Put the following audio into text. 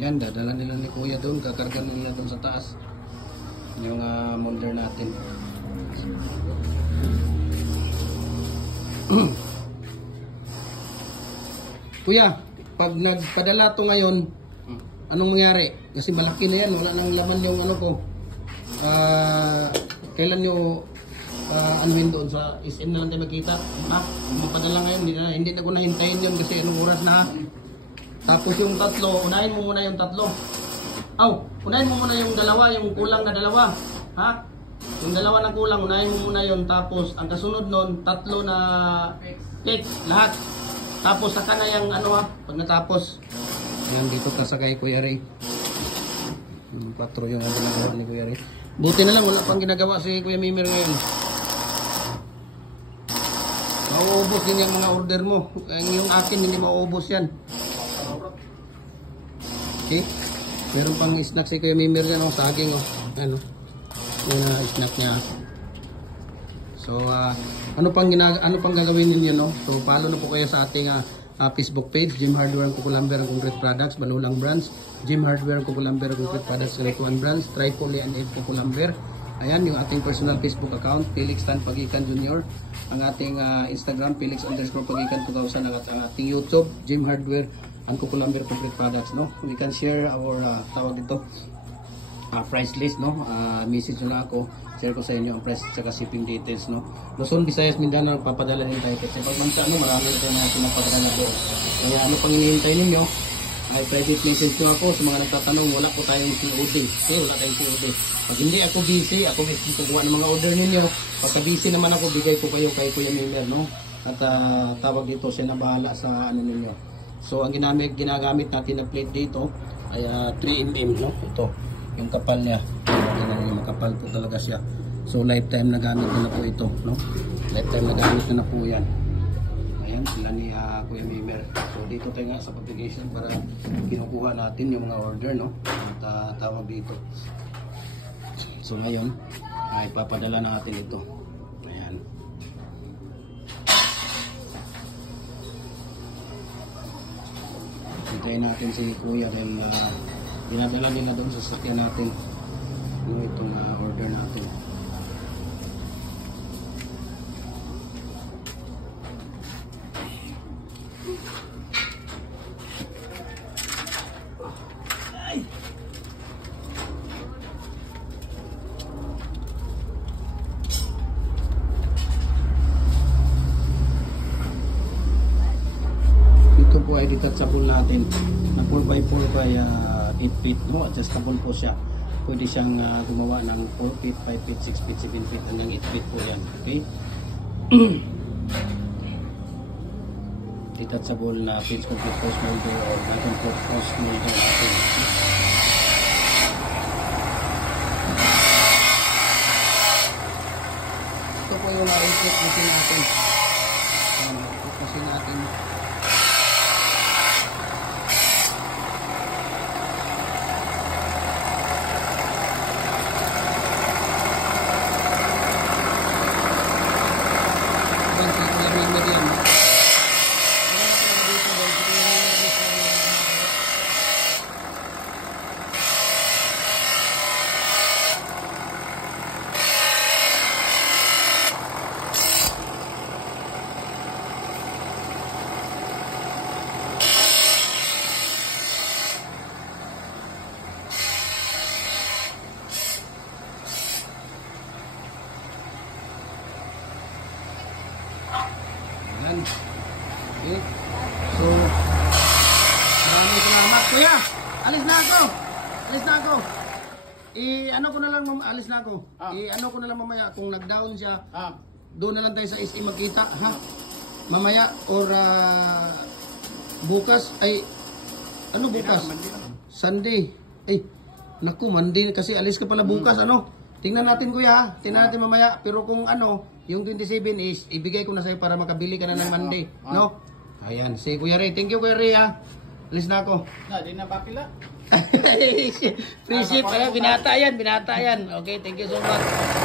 Yan, dadala nila ni Kuya doon, kakarga nila doon sa taas. Yung molder natin. Kuya, pag nagpadala to ngayon, anong mangyari? Kasi malaki na yan, wala nang laman yung ano ko. Kailan nyo anuhin doon sa SM na lang tayo magkita? Ha? Magpadala ngayon, hindi na ko nahintayin yun kasi anong oras na. Tapos yung tatlo, unahin mo muna yung tatlo. Unahin mo muna yung dalawa, yung kulang na dalawa. Ha? Yung dalawa na kulang, unahin mo muna yun. Tapos ang kasunod nun, tatlo na cakes, lahat. Tapos saka na yung ano ha, pag natapos. Ayan, dito ka sa kay Kuya Ray. 4 yung ginagawa ni Kuya Ray. Buti na lang, wala pang ginagawa si Kuya Mimir ngayon. Mauubos din yung mga order mo. Yung akin, hindi mauubos yan. Okay? Meron pang snack si Kuya Mimir yan, saging ano. Yung snack niya. So, ano pang gagawin ninyo, no? So, follow na po kayo sa ating Facebook page, Jim Hardware and Cucumber and Concrete Products, Banulang Brands, Jim Hardware and Cucumber and Concrete Products, Select1 Brands, Tripoli and Ed Cucumber. Ayan, yung ating personal Facebook account, Felix Tan Pagikan Jr. Ang ating Instagram, Felix_Pagikan 2000. Ang ating YouTube, Jim Hardware and Cucumber Concrete Products, no? We can share our, tawag dito, price list, no? Message nyo lang ako, share ko sa inyo ang price at shipping details, no? Luzon, Visayas, Mindanao, nagpapadala din tayo kasi pag mansa, no, marami ito na pinapadala doon. Kaya ano pang hinihintay ninyo, ay private message nyo ako sa mga nagtatanong. Wala po tayong COD, okay? Wala tayong COD. Pag hindi ako busy, ako mismo kukuha ng mga order ninyo. Pagka busy naman ako, bigay ko kayo kay Kuya Mimir, no? At tawag dito, siya na bahala sa ano ninyo. So ang ginagamit natin na plate dito ay 3mm, no? Ito yung kapal niya, makapal po talaga siya. So lifetime na gamit na po ito, no? Lifetime na gamit na po yan. Ayan, sila ni Kuya Mimir. So dito tayo nga sa publication para kinukuha natin yung mga order, no? At tawag dito. So ngayon ay papadala natin ito. Ayan. Hintayin natin si Kuya dahil dinadala nila doon sa sasakyan natin itong order natin. Ito po ay detachable natin na 4x4 by 8 feet, no? Adjustable po siya. Pwede siyang gumawa ng 4 feet, 5 feet, 6 feet, 7 feet, hanggang 8 feet po yan. Okay? Detachable na pinch complete post molder or button post molder natin. Ito po yung na-reflect natin. Kasi natin okay. So, maraming salamat. Kuya, alis na ako. Ano ko na lang, alis na ako. Ano ko na lang mamaya, kung nag-down siya, doon na lang tayo sa SM magkita, ha? Mamaya, or bukas, ay, ano bukas? Sunday. Ay, naku, Monday, kasi alis ka pala bukas, ano? Tingnan natin, kuya, ha? Tingnan natin mamaya, pero kung ano, yung 27 is, ibigay ko na sa'yo para makabili ka na ng Monday, no? Ayan, si Kuya Ray. Thank you, Kuya Ray, ha? Alis na ako. Di na bakila. Free ship, binata yan. Okay, thank you so much.